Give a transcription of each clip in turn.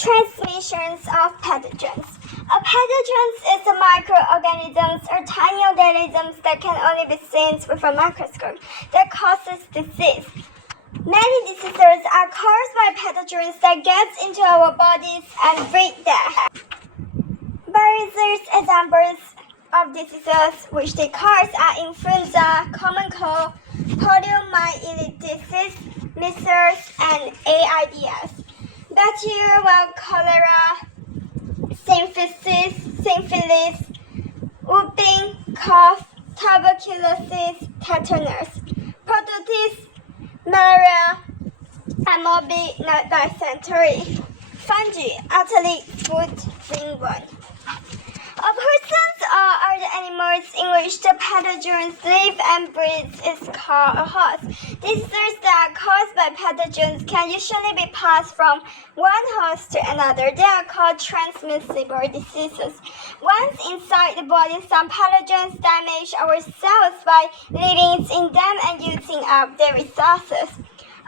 Transmissions of pathogens. A pathogen is a microorganisms or tiny organisms that can only be seen with a microscope that causes disease. Many diseases are caused by pathogens that get into our bodies and breed there. Various examples of diseases which they cause are influenza, common cold, poliomyelitis, measles, and AIDS. Bacterial cholera, syphilis, whooping cough, tuberculosis, tetanus, pertussis, malaria, and morbid dysentery, fungi, utterly food ringworm. A person's or other animals in which the pathogens live and breathe is called a host. Diseases that are caused by pathogens can usually be passed from one host to another. They are called transmissible diseases. Once inside the body, some pathogens damage our cells by living in them and using up their resources.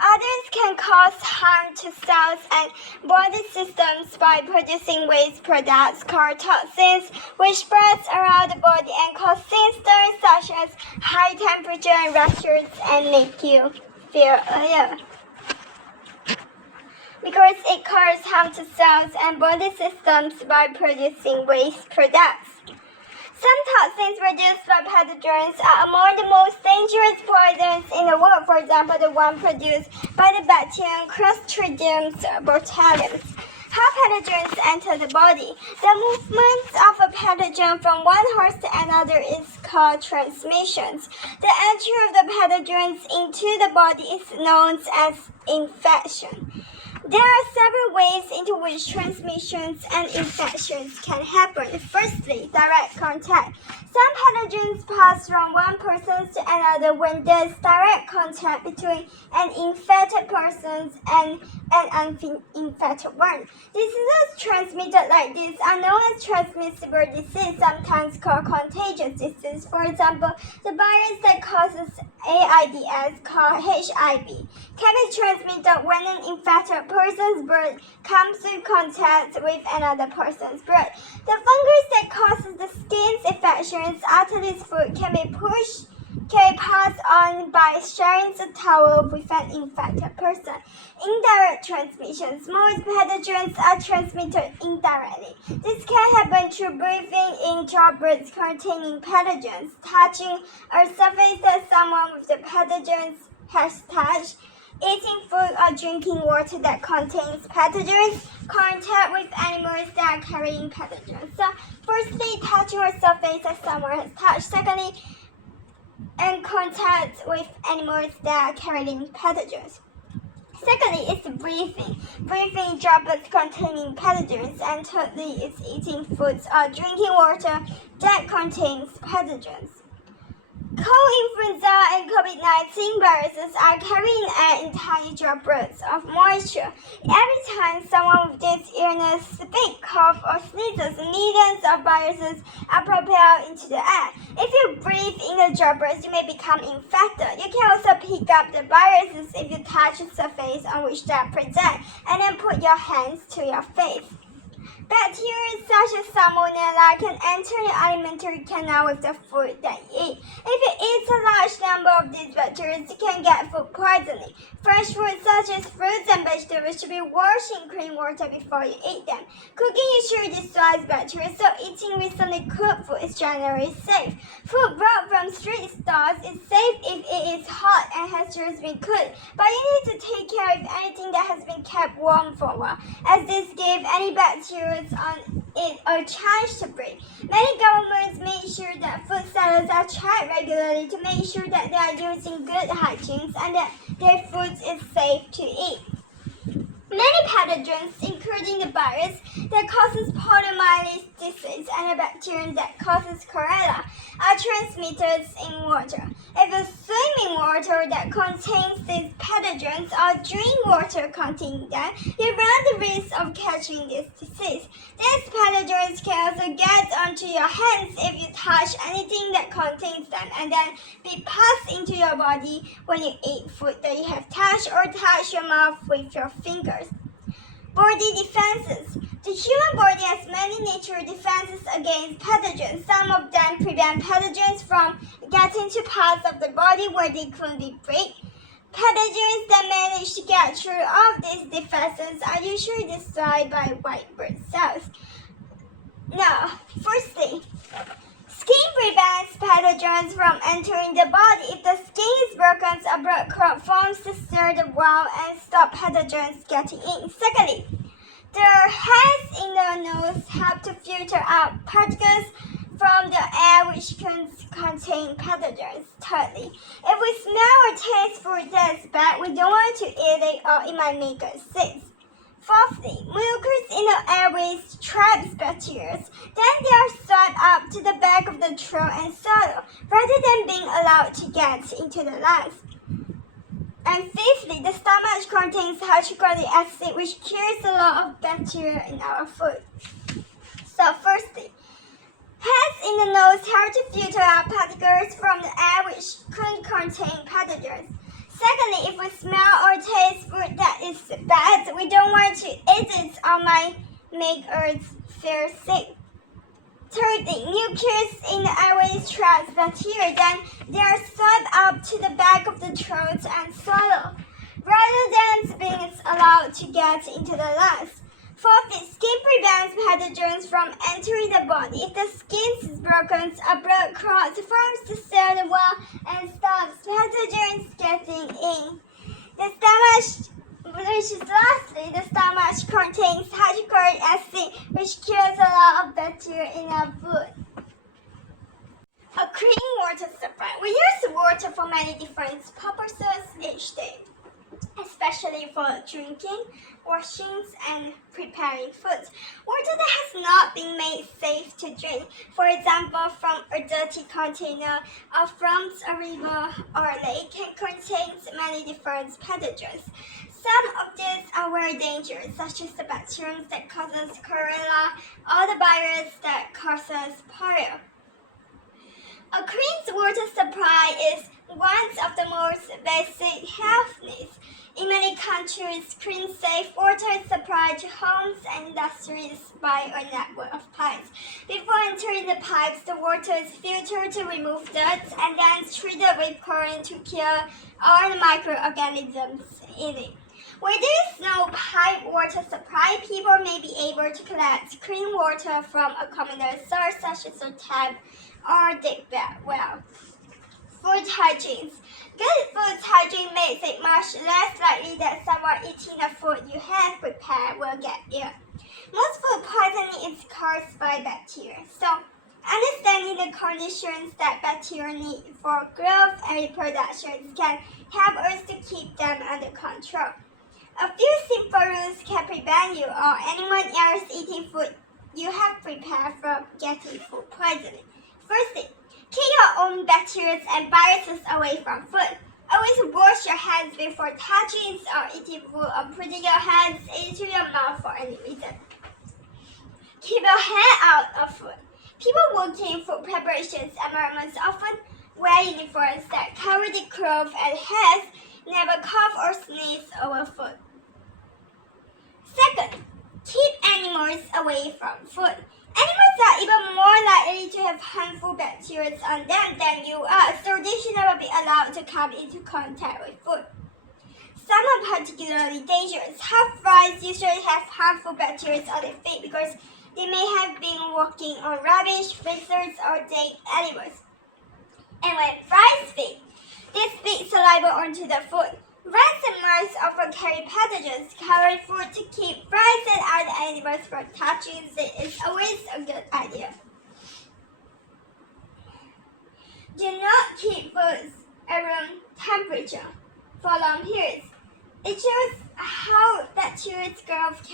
Others can cause harm to cells and body systems by producing waste products called toxins, which spreads around the body and cause symptoms such as high temperature and rashes and make you feel ill. Because it causes harm to cells and body systems by producing waste products. Some toxins produced by pathogens are among the most dangerous poisons in the world. For example, the one produced by the bacterium Clostridium botulinum. How pathogens enter the body. The movement of a pathogen from one host to another is called transmissions. The entry of the pathogens into the body is known as infection. There are several ways into which transmissions and infections can happen. Firstly, direct contact. Some pathogens pass from one person to another when there is direct contact between an infected person and an uninfected one. Diseases transmitted like this are known as transmissible disease, sometimes called contagious disease. For example, the virus that causes AIDS, called HIV, can be transmitted when an infected person's blood comes in contact with another person's blood. The fungus that causes the skin's infections after this food can be passed on by sharing the towel with an infected person. Indirect transmissions. Most pathogens are transmitted indirectly. This can happen through breathing in droplets containing pathogens, touching a surface that someone with the pathogens has touched, eating food or drinking water that contains pathogens, contact with animals that are carrying pathogens. So, firstly, touching a surface that someone has touched. Secondly, and contact with animals that are carrying pathogens. Secondly, it's breathing droplets containing pathogens. And thirdly, it's eating foods or drinking water that contains pathogens. Cold, influenza, and COVID-19 viruses are carrying air in tiny droplets of moisture. Every time someone with this illness speaks, coughs, or sneezes, millions of viruses are propelled into the air. If you breathe in the droplets, you may become infected. You can also pick up the viruses if you touch the surface on which they are present, and then put your hands to your face. Bacteria such as salmonella can enter the alimentary canal with the food that you eat. If you eat a large number of these bacteria, you can get food poisoning. Fresh food such as fruits and vegetables should be washed in clean water before you eat them. Cooking usually destroys bacteria, so eating recently cooked food is generally safe. Food brought from street stalls is safe if it is hot and has just been cooked, but you need to take care of anything that has been kept warm for a while, as this gives any bacteria on it a chance to breed. Many governments make sure that food sellers are checked regularly to make sure that they are using good hygiene and that their food is safe to eat. Many pathogens, including the virus that causes poliomyelitis and the bacterium that causes cholera, are transmitted in water. If you swim in water that contains these pathogens or drink water containing them, you run the risk of catching this disease. These pathogens can also get onto your hands if you touch anything that contains them and then be passed into your body when you eat food that you have touched or touch your mouth with your fingers. Body defenses. The human body has many natural defenses against pathogens. Some of them prevent pathogens from getting to parts of the body where they couldn't be free. Pathogens that manage to get through all of these defenses are usually destroyed by white blood cells. Now, firstly, skin prevents pathogens from entering the body. If the skin is broken, a blood clot forms to stir the wall and stop pathogens getting in. Secondly, the hairs in the nose help to filter out particles from the air which can contain pathogens. Thirdly, if we smell or taste food that's bad, we don't want to eat it or it might make us sick. Fourthly, mucus in the airways traps bacteria. Then they are swept up to the back of the throat and swallowed, rather than being allowed to get into the lungs. And fifthly, the stomach contains hydrochloric acid, which kills a lot of bacteria in our food. So firstly, hairs in the nose help to filter out particles from the air which could contain pathogens. Secondly, if we smell or taste food that is bad, we don't want to eat it or might make us feel sick. Thirdly, mucus in the airways traps bacteria, then they are swept up to the back of the throat and swallowed, rather than being allowed to get into the lungs. Fourthly, skin prevents pathogens from entering the body. If the skin is broken, a blood clot forms to stir the wall and stops pathogens getting in. Lastly, the stomach contains hydrochloric acid, which kills a lot of bacteria in our food. A clean water supply. We use water for many different purposes each day, especially for drinking, washing, and preparing food. Water that has not been made safe to drink, for example, from a dirty container or from a river or lake, can contain many different pathogens. Some of these are very dangerous, such as the bacterium that causes cholera or the virus that causes polio. A clean water supply is one of the most basic health needs. In many countries, clean, safe water is supplied to homes and industries by a network of pipes. Before entering the pipes, the water is filtered to remove dirt and then treated with chlorine to kill all the microorganisms in it. Where there is no pipe water supply, people may be able to collect clean water from a communal source such as a tap or deep well. Food hygiene. Good food hygiene makes it much less likely that someone eating the food you have prepared will get ill. Most food poisoning is caused by bacteria, so understanding the conditions that bacteria need for growth and reproduction can help us to keep them under control. A few simple rules can prevent you or anyone else eating food you have prepared from getting food poisoning. Firstly, keep your own bacteria and viruses away from food. Always wash your hands before touching or eating food or putting your hands into your mouth for any reason. Keep your hand out of food. People working in food preparation environments often wear uniforms that cover the clothes and hands. Never cough or sneeze over food. Second, keep animals away from food. Animals are even more likely to have harmful bacteria on them than you are, so they should never be allowed to come into contact with food. Some are particularly dangerous. Houseflies usually have harmful bacteria on their feet because they may have been walking on rubbish, lizards, or dead animals. And when flies feed, they spit saliva onto the food. Rats and mice often carry pathogens. Covering food to keep flies and other animals from touching it is always a good idea. Do not keep foods at room temperature for long periods. It shows how bacteria's growth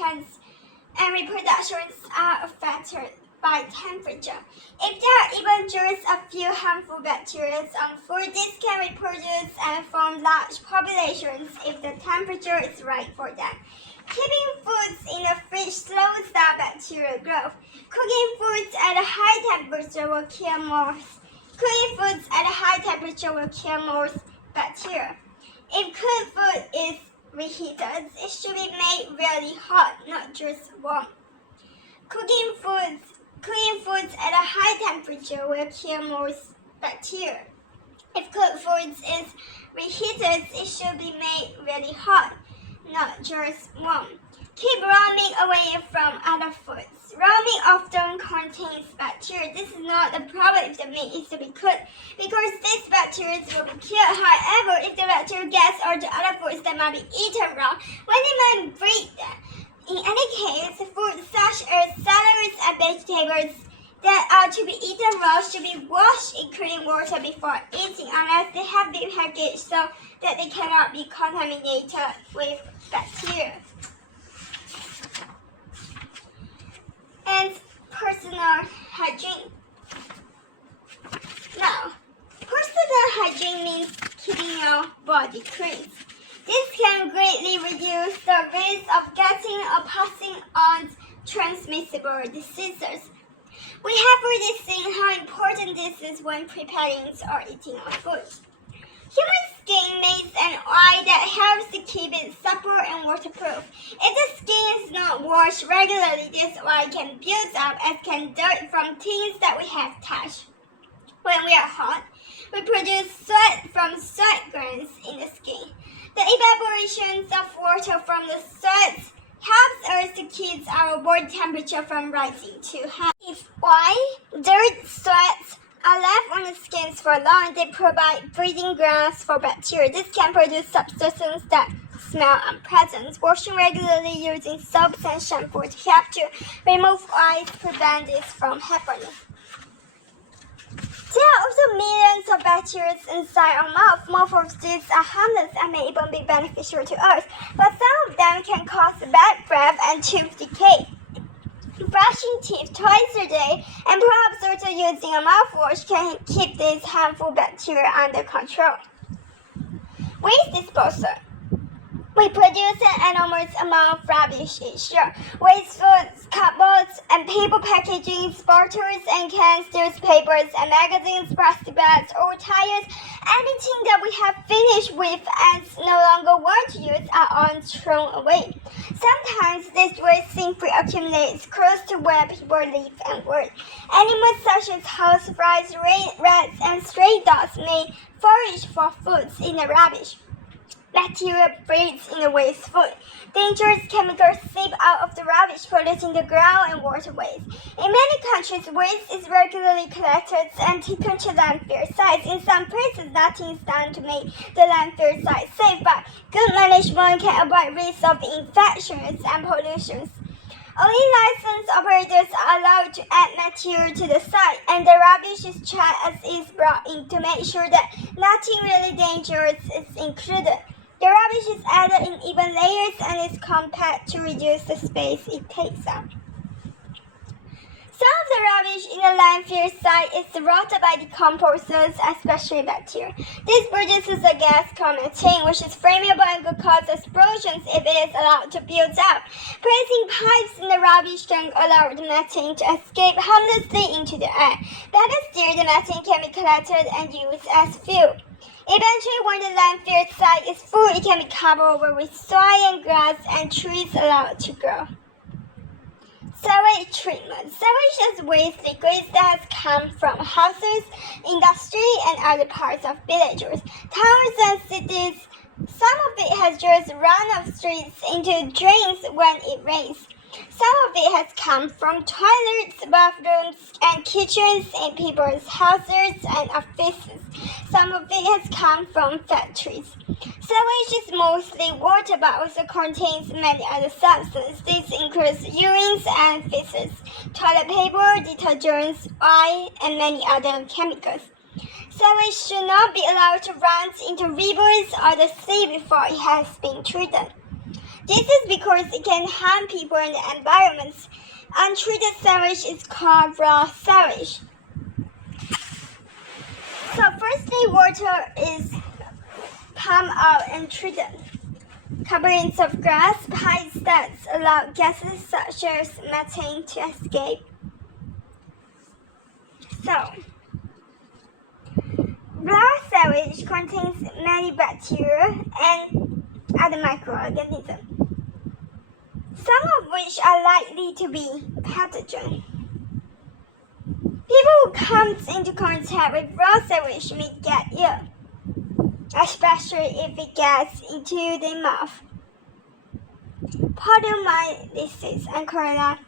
and reproduction are affected by temperature. If there are even just a few harmful bacteria on food, these can reproduce and form large populations if the temperature is right for them. Keeping foods in the fridge slows down bacterial growth. Cooking foods at a high temperature will kill most. Cooking foods at a high temperature will kill most bacteria. If cooked food is reheated, it should be made really hot, not just warm. Cooking foods at a high temperature will kill more bacteria. If cooked foods is reheated, it should be made really hot, not just warm. Keep raw meat away from other foods. Raw meat often contains bacteria. This is not a problem if the meat is to be cooked, because these bacteria will be killed. However, if the bacteria gets onto other foods that might be eaten raw, when they might breed them. In any case, foods such as salads and vegetables that are to be eaten raw should be washed in clean water before eating, unless they have been packaged so that they cannot be contaminated with bacteria. And personal hygiene. Now, personal hygiene means keeping your body clean. This can greatly reduce the risk of getting or passing on transmissible diseases. We have already seen how important this is when preparing or eating our food. Human skin makes an oil that helps to keep it supple and waterproof. If the skin is not washed regularly, this oil can build up as can dirt from things that we have touched. When we are hot, we produce sweat from sweat glands in the skin. The evaporation of water from the sweat helps us to keep our body temperature from rising too high. If oil, dirt, sweat are left on the skin for long, they provide breeding grounds for bacteria. This can produce substances that smell unpleasant. Washing regularly using soaps and shampoo to help to remove oil to prevent this from happening. There are also millions of bacteria inside our mouth. Most of these are harmless and may even be beneficial to us, but some of them can cause bad breath and tooth decay. Brushing teeth twice a day and perhaps also using a mouthwash can keep these harmful bacteria under control. Waste disposal. We produce an enormous amount of rubbish each year. Waste foods, cardboard and paper packaging, bottles and cans, newspapers and magazines, plastic bags or tires, anything that we have finished with and no longer want to use are all thrown away. Sometimes this waste simply accumulates close to where people live and work. Animals such as houseflies, rats, and stray dogs may forage for foods in the rubbish. Bacteria breeds in the waste food. Dangerous chemicals seep out of the rubbish, polluting the ground and waterways. In many countries, waste is regularly collected and taken to landfill sites. In some places, nothing is done to make the landfill site safe, but good management can avoid risks of infections and pollution. Only licensed operators are allowed to add material to the site, and the rubbish is checked as it is brought in to make sure that nothing really dangerous is included. The rubbish is added in even layers and is compact to reduce the space it takes up. Some of the rubbish in the landfill site is rotted by decomposers, especially bacteria. This produces a gas called methane, which is flammable and could cause explosions if it is allowed to build up. Placing pipes in the rubbish can allow the methane to escape harmlessly into the air. Better still, the methane can be collected and used as fuel. Eventually, when the landfill site is full, it can be covered over with soil and grass and trees allowed to grow. Sewage treatment. Sewage is waste liquids that has come from houses, industry, and other parts of villages, towns, and cities. Some of it has just run off streets into drains when it rains. Some of it has come from toilets, bathrooms, and kitchens in people's houses and offices. Some of it has come from factories. Sewage is mostly water but also contains many other substances. This includes urines and feces, toilet paper, detergents, oil, and many other chemicals. Sewage should not be allowed to run into rivers or the sea before it has been treated. This is because it can harm people and the environment. Untreated sewage is called raw sewage. So firstly, water is pumped out and treated. Coverings of glass pipes that allow gases such as methane to escape. So, raw sewage contains many bacteria and other microorganisms. some of which are likely to be pathogen. People who come into contact with raw sewage may get ill, especially if it gets into the mouth. Poliomyelitis and cholera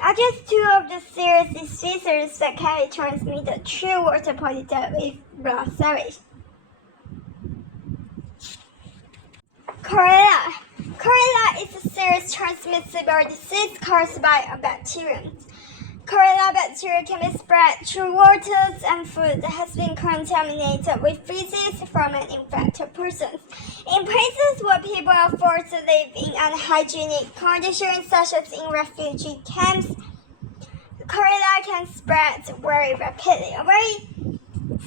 are just two of the serious diseases that can be transmitted through water polluted with raw sewage. Cholera. Cholera is a serious transmissible disease caused by a bacterium. Cholera bacteria can be spread through waters and food that has been contaminated with feces from an infected person. In places where people are forced to live in unhygienic conditions, such as in refugee camps, cholera can spread very rapidly. A very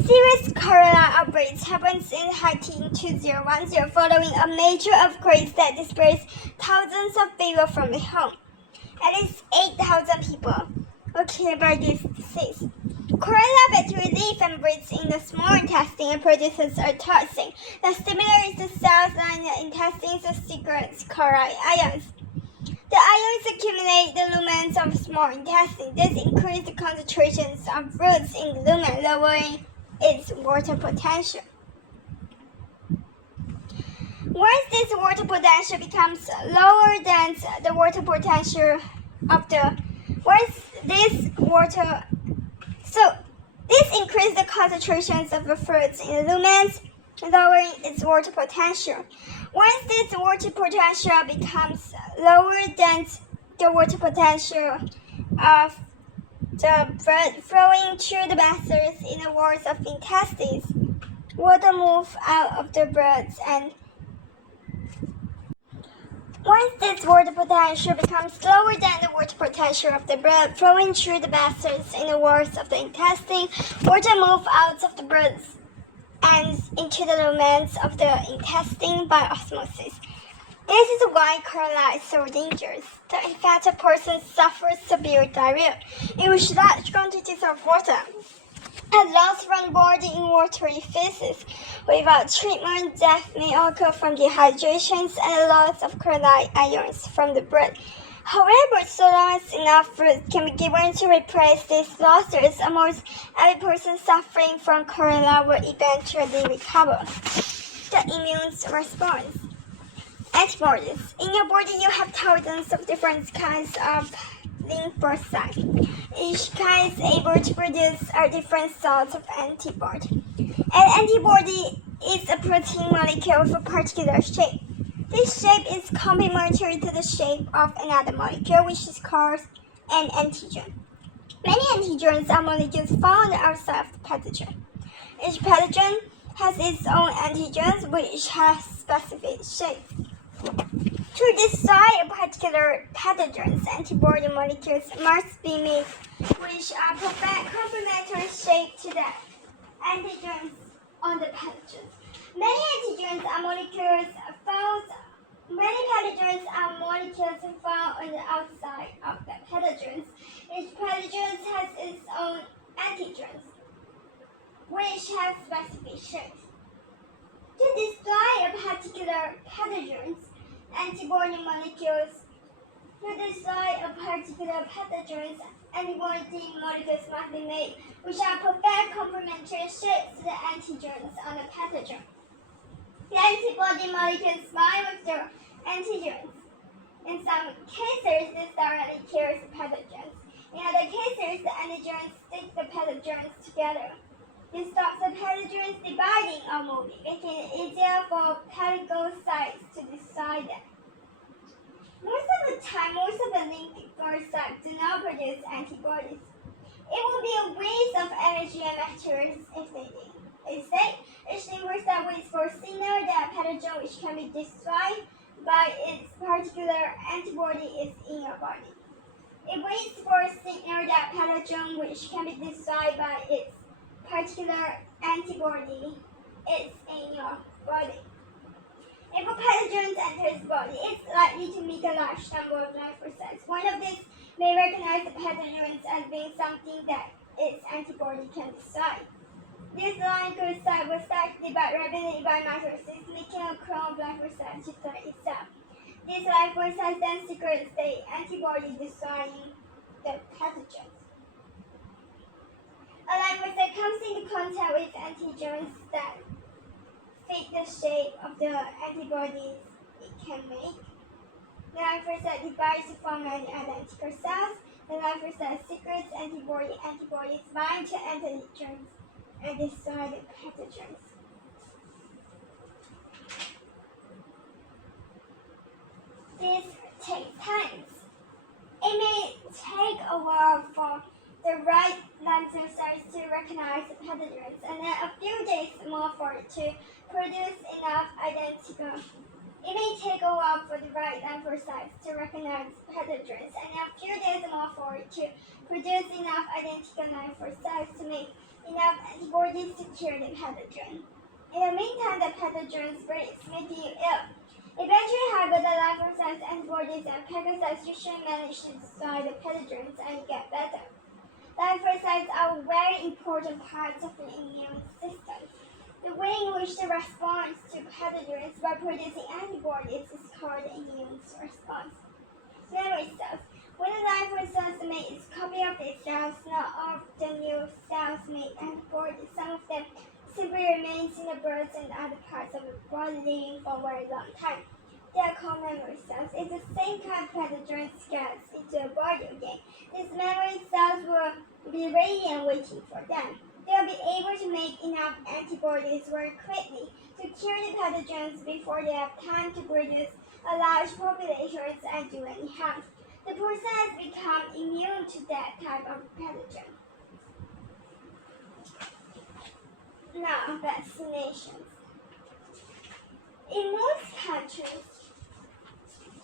serious cholera outbreak happened in Haiti in 2010 following a major earthquake that displaced thousands of people from their home. At least 8,000 people were killed by this disease. Cholera bacteria live and breathes in the small intestine and produces a toxin that stimulates the cells lining the intestines to secrete chloride ions. The ions accumulate the lumens of small intestine. This increases the concentrations of roots in the lumen, lowering its water potential. Once this water potential becomes lower than the water potential of the this increases the concentrations of the fluids in the lumens, lowering its water potential. Once this water potential becomes lower than the water potential of the blood flowing through the vessels in the walls of the intestines, water moves out of the blood and once this water potential becomes lower than the water potential of the blood flowing through the vessels in the walls of the intestine, water moves out of the blood and into the lumens of the intestine by osmosis. This is why cholera is so dangerous. The infected person suffers severe diarrhea, in which large quantities of water are lost from the body in watery feces. Without treatment, death may occur from dehydration and a loss of chloride ions from the blood. However, so long as enough fluid can be given to replace these losses, almost every person suffering from cholera will eventually recover. The immune response. Antibodies. In your body, you have thousands of different kinds of lymphocytes. Each kind is able to produce a different sort of antibody. An antibody is a protein molecule with a particular shape. This shape is complementary to the shape of another molecule, which is called an antigen. Many antigens are molecules found outside of the pathogen. Each pathogen has its own antigens, which have specific shapes. To destroy a particular pathogen's antibody molecules must be made, which are complementary shape to the antigens on the pathogens. Many pathogens are molecules found on the outside of the pathogens. Each pathogen has its own antigens, which have specific shapes. To destroy a particular pathogen's antibody molecules must be made, which are perfect complementary shapes to the antigens on the pathogen. The antibody molecules bind with the antigens. In some cases, this directly kills the pathogens. In other cases, the antigens stick the pathogens together. This stops the pathogens dividing or moving, making it easier for phagocytes to destroy them. Most of the time, most of the lymphocytes do not produce antibodies. It would be a waste of energy and materials if they did. Instead, each lymphocyte waits for a signal that pathogen which can be destroyed by its particular antibody is in your body. It waits for a signal that pathogen which can be destroyed by its particular antibody is in your body. If a pathogen enters the body, it's likely to meet a large number of lymphocytes. One of these may recognize the pathogens as being something that its antibody can destroy. This lymphocyte will start to divide rapidly by mitosis, making a clone of lymphocytes to study itself. These lymphocytes then secrete the antibody destroying the pathogens. A lymphocyte comes into contact with antigens that fit the shape of the antibodies it can make. The lymphocyte divides to form many identical cells. The lymphocyte secretes antibodies bind to antigens and destroy the pathogens. This takes time. It may take a while for the right lymphocytes to recognize the pathogens, and then a few days more for it to produce enough identical. It may take a while for the right lymphocytes to recognize pathogens, and a few days more for it to produce enough identical lymphocytes to make enough antibodies to cure the pathogen. In the meantime, the pathogen spreads, making you ill. Eventually, however, the lymphocytes, antibodies, and phagocytes usually manage to destroy the pathogens and get better. Lymphocytes are very important parts of the immune system. The way in which they respond to pathogens by producing antibodies is called the immune response. Memory cells. When the lymphocytes make its copy of these cells, not all of the new cells make antibodies. Some of them simply remains in the blood and other parts of the body living for a very long time. They are called memory cells. If the same kind of pathogen gets into the body again, these memory cells will be ready and waiting for them. They will be able to make enough antibodies very quickly to cure the pathogens before they have time to produce a large populations and do any harm. The person has become immune to that type of pathogen. Now, vaccinations. In most countries,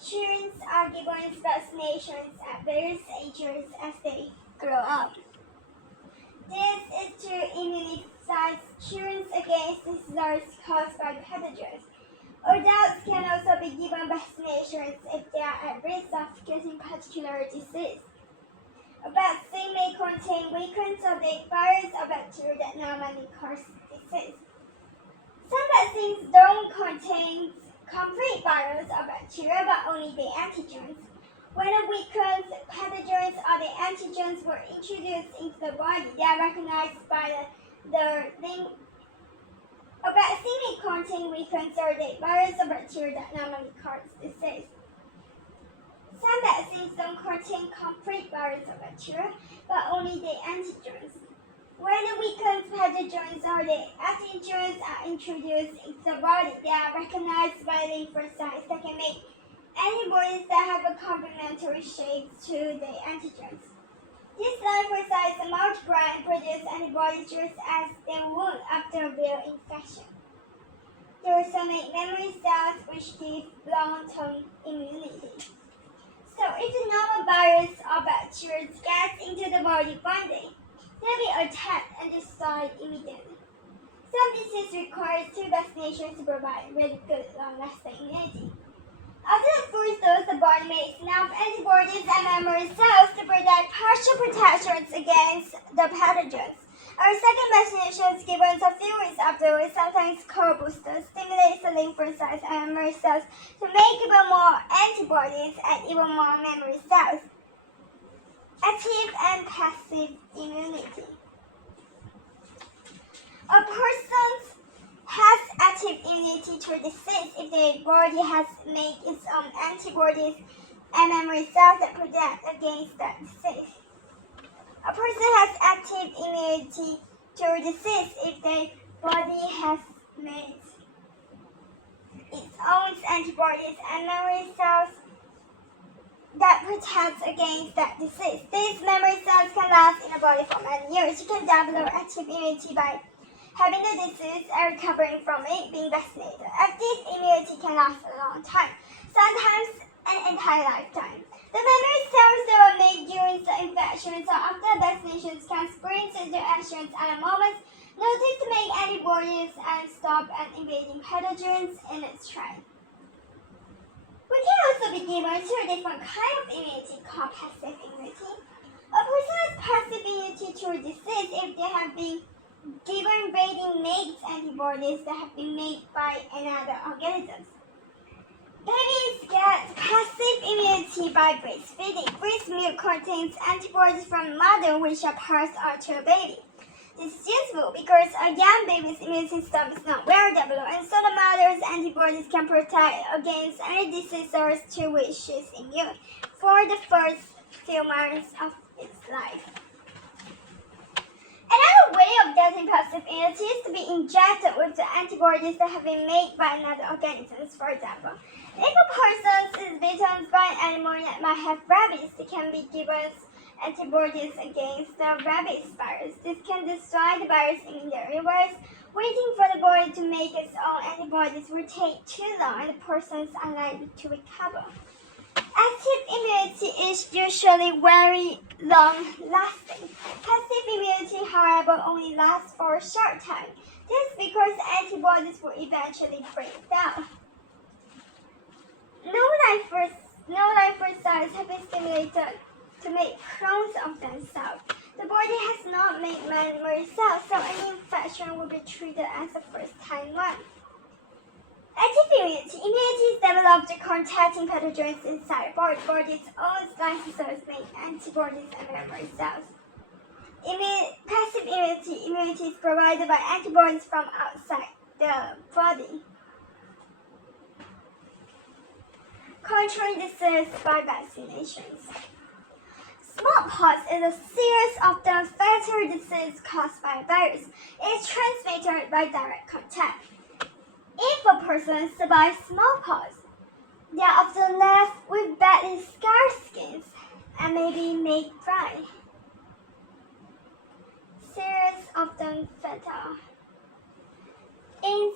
children are given vaccinations at various ages as they grow up. This is to immunize children against diseases caused by pathogens. Adults can also be given vaccinations if they are at risk of getting particular disease. A vaccine may contain weakened of the virus or bacteria that normally cause disease. Some vaccines don't contain complete virus or bacteria, but only the antigens. When the weakened pathogens or the antigens were introduced into the body, they are recognized by the thing. A vaccine may contain weakened or the virus or bacteria that normally cause disease. Some vaccines don't contain complete virus or bacteria, but only the antigens. When the weakened pathogens or the antigens are introduced into the body, they are recognized by lymphocytes that can make antibodies that have a complementary shape to the antigens. These lymphocytes multiply and produce antibodies just as they would after a real infection. They also make memory cells which give long-term immunity. So if the normal virus or bacteria gets into the body one day, they'll be attacked and destroyed immediately. Some diseases require 2 vaccinations to provide really good long-lasting immunity. After the first dose, the body makes enough antibodies and memory cells to provide partial protections against the pathogens. Our second vaccination is given a few weeks afterwards, sometimes called boosters, stimulates the lymphocytes and memory cells to make even more antibodies and even more memory cells. Active and passive immunity. A person has active immunity to a disease if their body has made its own antibodies and memory cells that protect against that disease. A person has active immunity to a disease if their body has made its own antibodies and memory cells that protect against that disease. These memory cells can last in the body for many years. You can develop active immunity by having the disease and recovering from it, being vaccinated. Active immunity can last a long time, sometimes an entire lifetime. The memory cells that were made during the infections or after vaccinations can spring into actions at a moment's notice to make antibodies and stop an invading pathogens in its track. We can also be given 2 different kinds of immunity called passive immunity. A person has passive immunity to a disease if they have been given ready-made antibodies that have been made by another organism. Babies get passive immunity by breastfeeding. Breast milk contains antibodies from mother which are passed on to a baby. This is useful because a young baby's immune system is not well developed, and so the mother's antibodies can protect against any diseases to which she is immune for the first few months of its life. Another way of getting passive immunity is to be injected with the antibodies that have been made by another organism. For example, if a person is bitten by an animal that might have rabies, they can be given antibodies against the rabies virus. This can destroy the virus immediately, whereas waiting for the body to make its own antibodies will take too long and the person is unlikely to recover. Active immunity is usually very long-lasting. Passive immunity, however, only lasts for a short time. This is because antibodies will eventually break down. No life cells have been stimulated to make clones of themselves. The body has not made memory cells, so any infection will be treated as a first-time one. Active immunity. Immunity is developed to contacting pathogens inside the body. The body's own lysosomes make antibodies and memory cells. Passive immunity. Immunity is provided by antibodies from outside the body. Controlling disease by vaccinations. Smallpox is a serious, often fatal disease caused by a virus. It is transmitted by direct contact. If a person survives smallpox, they are often left with badly scarred skins and may be made dry. Serious, often fatal. In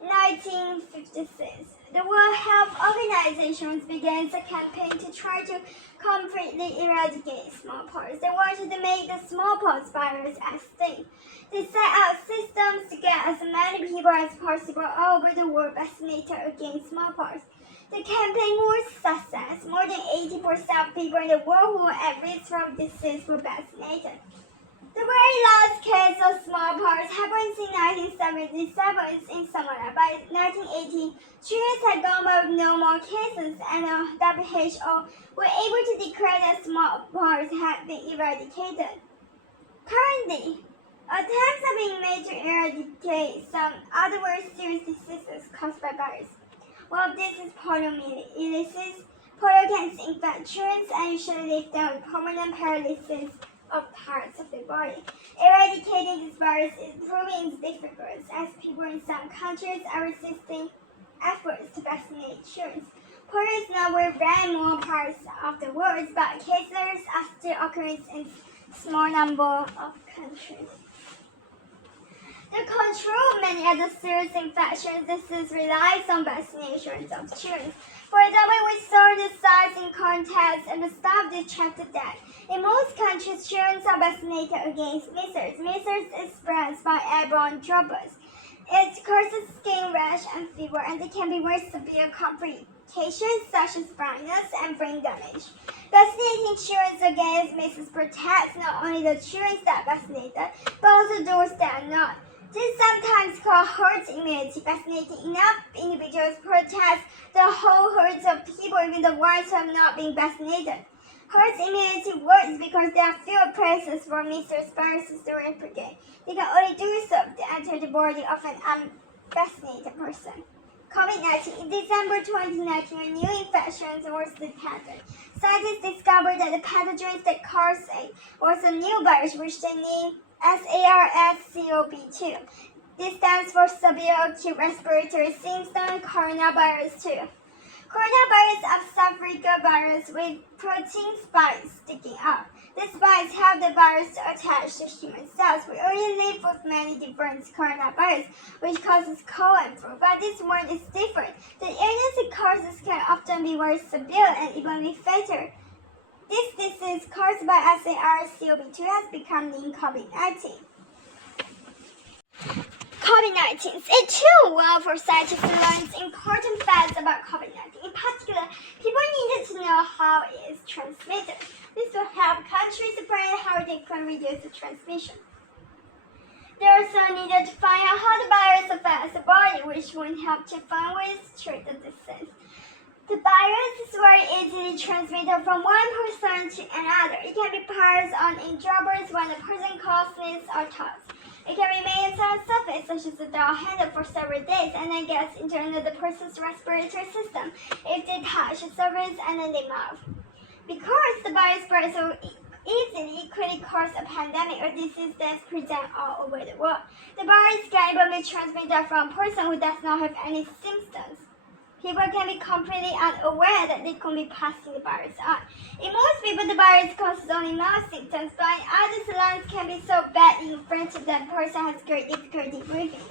1956, the World Health Organization began a campaign to try to completely eradicate smallpox. They wanted to make the smallpox virus extinct. They set out systems to get as many people as possible all over the world vaccinated against smallpox. The campaign was a success. More than 80% of people in the world who were at risk from disease were vaccinated. The very last case of smallpox happened in 1977 in Somalia. By 1980, 2 years had gone by with no more cases, and the WHO were able to declare that smallpox had been eradicated. Currently, attempts are being made to eradicate some other very serious diseases caused by virus. One of these is poliomyelitis. Polio can infect children and usually leave them with permanent paralysis of parts of the body. Eradicating this virus is proving difficult as people in some countries are resisting efforts to vaccinate children. Polio is now very rare in more parts of the world, but cases are still occurring in small number of countries. The control of many other serious infectious diseases relies on vaccinations of children. For example, we saw the size in contests and the staff detected that in most countries, children are vaccinated against measles. Measles is spread by airborne droplets. It causes skin rash and fever, and there can be very severe complications such as blindness and brain damage. Vaccinating children against measles protects not only the children that are vaccinated, but also those that are not. This is sometimes called herd immunity. Vaccinating enough individuals protects the whole herd of people, even the ones who have not been vaccinated. Herd immunity works because there are fewer places for measles viruses to replicate. They can only do so if they enter the body of an unvaccinated person. COVID-19. In December 2019, a new infection was detected. Scientists discovered that the pathogens that caused it was a new virus, which they named SARS-CoV-2. This stands for Severe Acute Respiratory Syndrome Coronavirus 2. Coronavirus is a South Africa virus with protein spikes sticking up. These spikes help the virus to attach to human cells. We already live with many different coronavirus, which causes cold and flu, but this one is different. The illness it causes can often be very severe and even be fatal. This disease caused by SARS-CoV-2 has become named COVID-19. COVID-19. It's too well for scientists to learn important facts about COVID-19. In particular, people needed to know how it is transmitted. This will help countries plan how they can reduce the transmission. They also needed to find out how the virus affects the body, which would help to find ways to treat the disease. The virus is very easily transmitted from one person to another. It can be passed on in droplets when the person coughs, sneezes, or talks. It can remain on a surface, such as the door handle, for several days and then gets into another person's respiratory system if they touch the surface and then they mouth. Because the virus spreads so easily, it could cause a pandemic or disease that's present all over the world. The virus can even be transmitted from a person who does not have any symptoms. People can be completely unaware that they could be passing the virus on. In most people, the virus causes only mild symptoms, but in others, the lungs can be so badly infected that the person has great difficulty breathing.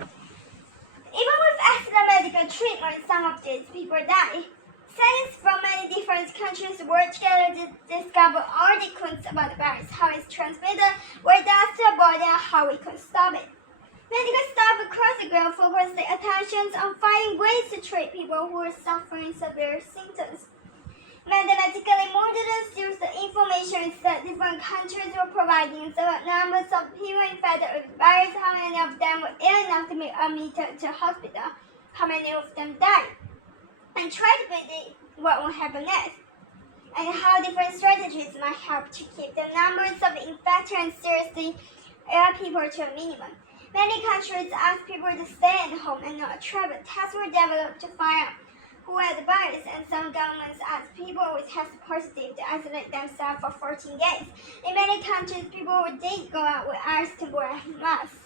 Even with excellent medical treatment, some of these people die. Scientists from many different countries work together to discover all the clues about the virus, how it's transmitted, where it does to the body, and how we can stop it. Medical staff across the globe focus their attentions on finding ways to treat people who are suffering severe symptoms. Mathematical models use the information that different countries were providing, so numbers of people infected with the virus, how many of them were ill enough to be admitted to hospital, how many of them died, and try to predict what will happen next, and how different strategies might help to keep the numbers of infected and seriously ill people to a minimum. Many countries ask people to stay at home and not travel. Tests were developed to find out who had the virus, and some governments ask people who tested positive to isolate themselves for 14 days. In many countries, people who did go out were asked to wear masks.